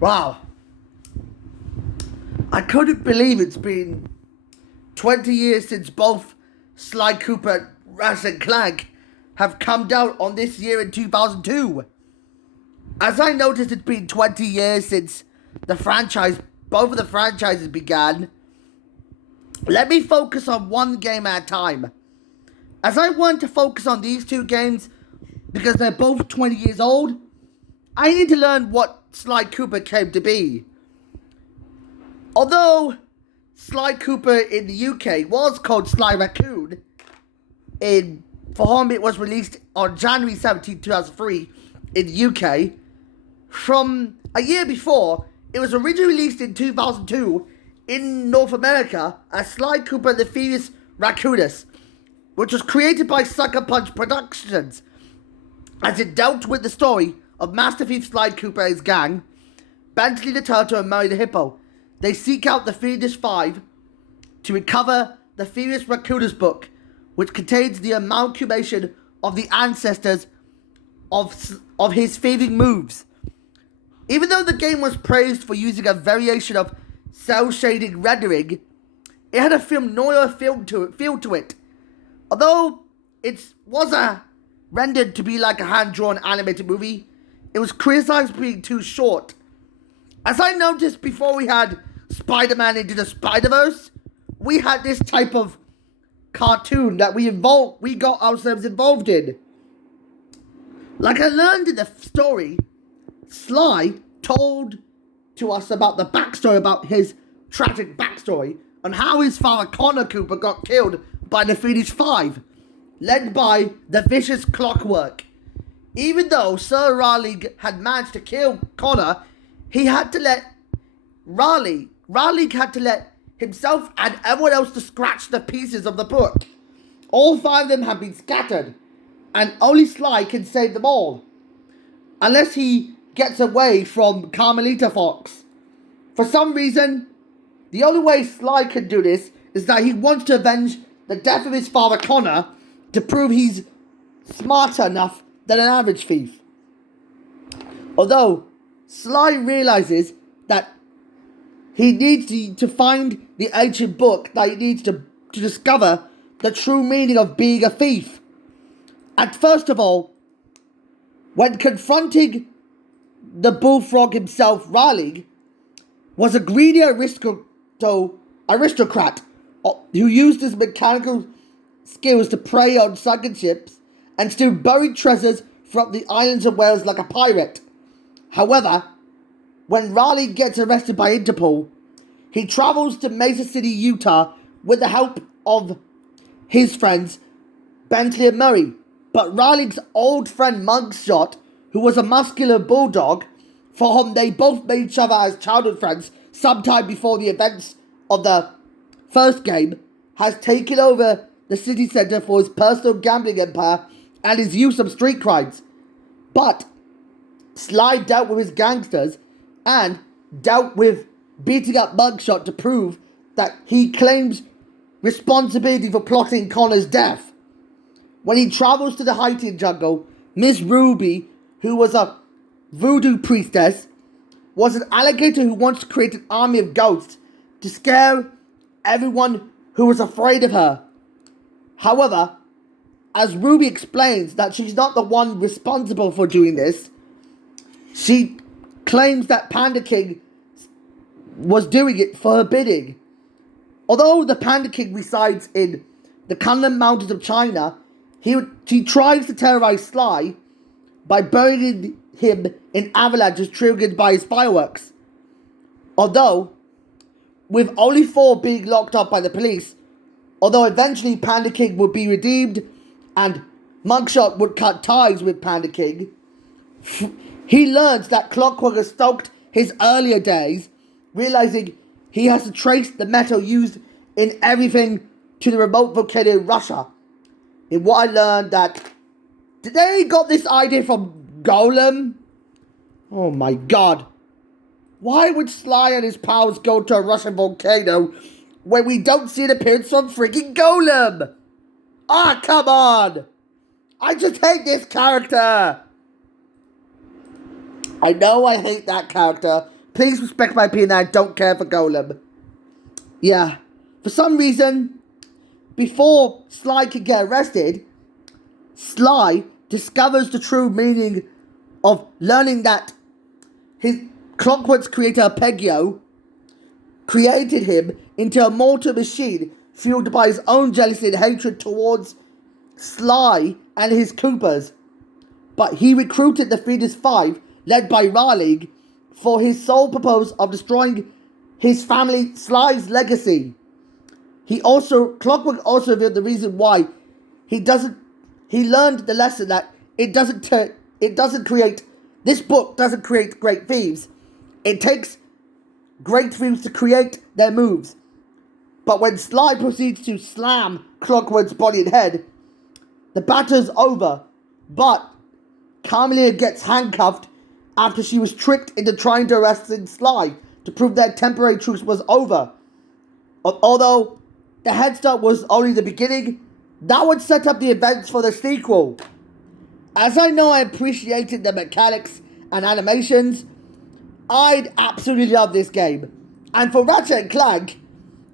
Wow. I couldn't believe it's been 20 years since both Sly Cooper, Ratchet and Clank have come out on this year in 2002. As I noticed, it's been 20 years since both of the franchises began. Let me focus on one game at a time. As I want to focus on these two games because they're both 20 years old, I need to learn what Sly Cooper came to be. Although Sly Cooper in the UK was called Sly Racoon, for whom it was released on January 17, 2003 in the UK, from a year before, it was originally released in 2002 in North America as Sly Cooper the Furious Raccoonus, which was created by Sucker Punch Productions, as it dealt with the story of Master Thief Sly Cooper and his gang, Bentley the Turtle and Murray the Hippo. They seek out the Furious Five to recover the Furious Raccoonus book, which contains the amalgamation of the ancestors of his thieving moves. Even though the game was praised for using a variation of cel-shading rendering, it had a film noir feel to it. Although it was rendered to be like a hand-drawn animated movie, it was criticized for being too short. As I noticed before we had Spider-Man Into the Spider-Verse, we had this type of cartoon that we got ourselves involved in. Like I learned in the story, Sly told to us about the backstory, about his tragic backstory, and how his father Connor Cooper got killed by the Furious Five, led by the vicious Clockwork. Even though Sir Raleigh had managed to kill Connor, he had to let Raleigh had to let himself and everyone else to scratch the pieces of the book. All five of them have been scattered, and only Sly can save them all. Unless he gets away from Carmelita Fox. For some reason, the only way Sly can do this is that he wants to avenge the death of his father Connor to prove he's smarter enough than an average thief. Although Sly realizes that he needs to find the ancient book, that he needs to discover the true meaning of being a thief. And first of all, when confronting the bullfrog himself, Raleigh was a greedy aristocrat who used his mechanical skills to prey on sunken ships and steal buried treasures from the islands of Wales like a pirate. However, when Raleigh gets arrested by Interpol, he travels to Mesa City, Utah with the help of his friends Bentley and Murray. But Raleigh's old friend Mugshot, who was a muscular bulldog, for whom they both made each other as childhood friends sometime before the events of the first game, has taken over the city centre for his personal gambling empire and his use of street crimes. But Sly dealt with his gangsters and dealt with beating up Mugshot to prove that he claims responsibility for plotting Connor's death. When he travels to the Haitian jungle, Miss Ruby, who was a voodoo priestess, was an alligator who wants to create an army of ghosts to scare everyone who was afraid of her. However, as Ruby explains that she's not the one responsible for doing this, she claims that Panda King was doing it for her bidding. Although the Panda King resides in the Kunlun Mountains of China, he tries to terrorize Sly by burying him in avalanches triggered by his fireworks. Although, with only 4 being locked up by the police, although eventually Panda King would be redeemed and Mugshot would cut ties with Panda King, he learns that Clockwork has stalked his earlier days, realizing he has to trace the metal used in everything to the remote volcano in Russia. In what I learned that they got this idea from Golem. Oh my god. Why would Sly and his pals go to a Russian volcano when we don't see an appearance from freaking Golem? Ah, come on! I just hate this character! I know I hate that character please respect my opinion that I don't care for Golem. Yeah. For some reason, before Sly can get arrested, Sly discovers the true meaning of learning that his Clockwork's creator Arpeggio created him into a mortal machine fueled by his own jealousy and hatred towards Sly and his Coopers. But he recruited the Feeders 5, led by Riley, for his sole purpose of destroying his family Sly's legacy. Clockwork also revealed the reason why he learned the lesson that this book doesn't create great thieves. It takes great thieves to create their moves. But when Sly proceeds to slam Clockwork's body and head, the battle's over. But Carmelia gets handcuffed after she was tricked into trying to arrest Sly to prove their temporary truce was over. Although the head start was only the beginning, that would set up the events for the sequel. As I know I appreciated the mechanics and animations, I'd absolutely love this game. And for Ratchet and Clank,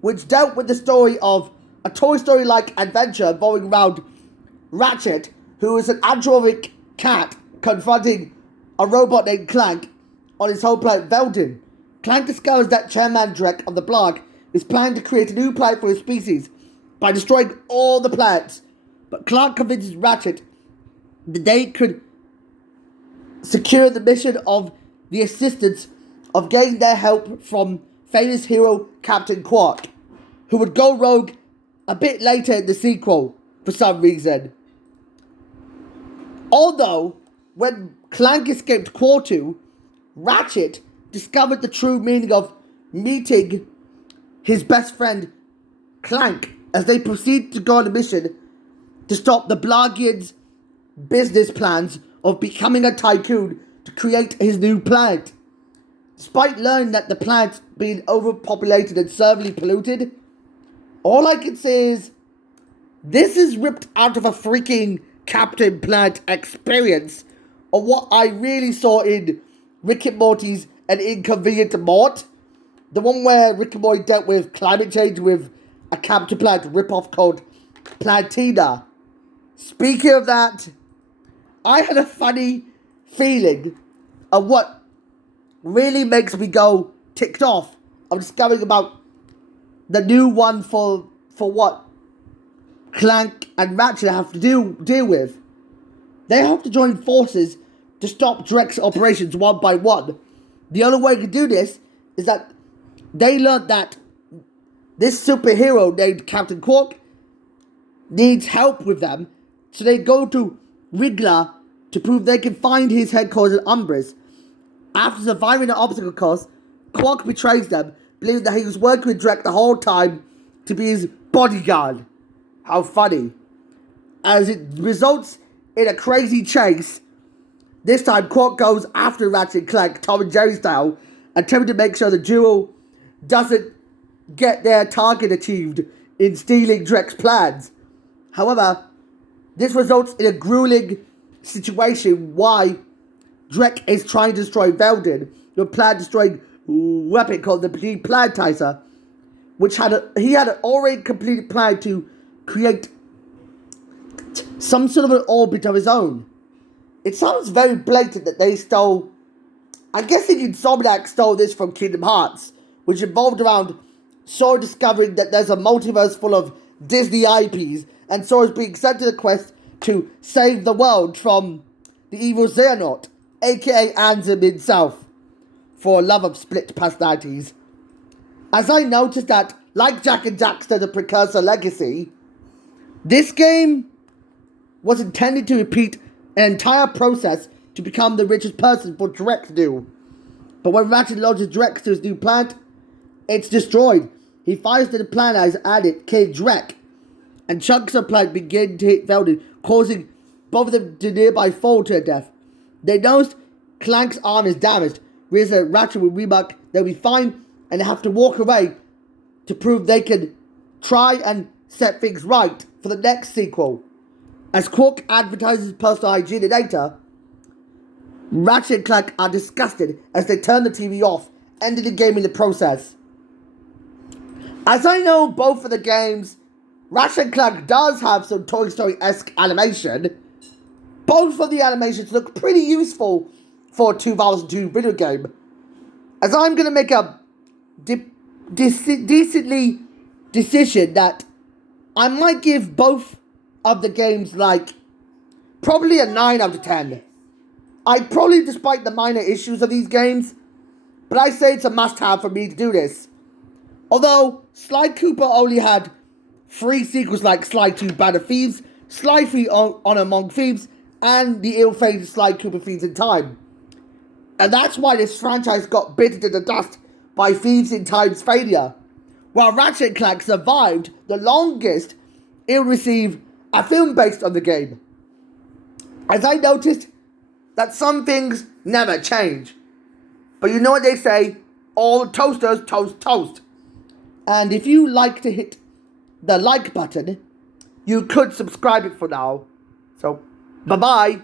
which dealt with the story of a Toy Story-like adventure revolving around Ratchet, who is an android cat confronting a robot named Clank on his home planet Veldin. Clank discovers that Chairman Drek of the block is planning to create a new planet for his species by destroying all the planets. But Clank convinces Ratchet that they could secure the mission of the assistance of getting their help from famous hero Captain Quark, who would go rogue a bit later in the sequel for some reason. Although, when Clank escaped Quartu, Ratchet discovered the true meaning of meeting his best friend Clank as they proceed to go on a mission to stop the Blargian's business plans of becoming a tycoon to create his new planet. Despite learning that the planet's been overpopulated and severely polluted, all I can say is, this is ripped out of a freaking Captain Planet experience of what I really saw in Rick and Morty's An Inconvenient Mort. The one where Rick and Morty dealt with climate change with a Captain Planet ripoff called Planetina. Speaking of that, I had a funny feeling of what really makes me go ticked off of discovering about the new one for what Clank and Ratchet have to deal with. They have to join forces to stop Drek's operations one by one. The only way to do this is that they learned that this superhero named Captain Quark needs help with them, so they go to Wriggler to prove they can find his headquarters in Umbris. After surviving the obstacle course, Quark betrays them, believing that he was working with Drek the whole time to be his bodyguard. How funny. As it results in a crazy chase, this time Quark goes after Ratchet and Clank, Tom and Jerry style, attempting to make sure the duo doesn't get their target achieved in stealing Drek's plans. However, this results in a grueling situation why Drek is trying to destroy Veldin, the plan-destroying weapon called the Planetizer, which he had an already completed plan to create some sort of an orbit of his own. It sounds very blatant that they stole... I'm guessing Insomniac stole this from Kingdom Hearts, which involved around Sora discovering that there's a multiverse full of Disney IPs, and Sora's being sent to the quest to save the world from the evil Xehanort, aka Ansem himself, for a love of split personalities. As I noticed that, like Jak and Daxter the Precursor Legacy, this game was intended to repeat an entire process to become the richest person for Drek to do. But when Ratchet launches Drek to his new planet, it's destroyed. He fires to the planet as added King Drek, and chunks of planet begin to hit Veldin, causing both of them to nearby fall to their death. They notice Clank's arm is damaged, realize that Ratchet will remark they'll be fine, and they have to walk away to prove they can try and set things right for the next sequel. As Quark advertises personal hygiene and data, Ratchet and Clank are disgusted as they turn the TV off ended the game in the process. As I know both of the games, Ratchet and Clank does have some Toy Story-esque animation. Both of the animations look pretty useful for a 2002 video game. As I'm going to make a decently decision that I might give both of the games like probably a 9 out of 10. I'd probably, despite the minor issues of these games, but I say it's a must-have for me to do this. Although Sly Cooper only had 3 sequels like Sly 2 Band of Thieves, Sly 3 On Among Thieves, and the ill-fated Sly Cooper Thieves in Time. And that's why this franchise got bitten to the dust by Thieves in Time's failure. While Ratchet and Clank survived the longest, it will receive a film based on the game. As I noticed that some things never change. But you know what they say, all toasters toast toast. And if you like to hit the like button, you could subscribe it for now. So, bye-bye.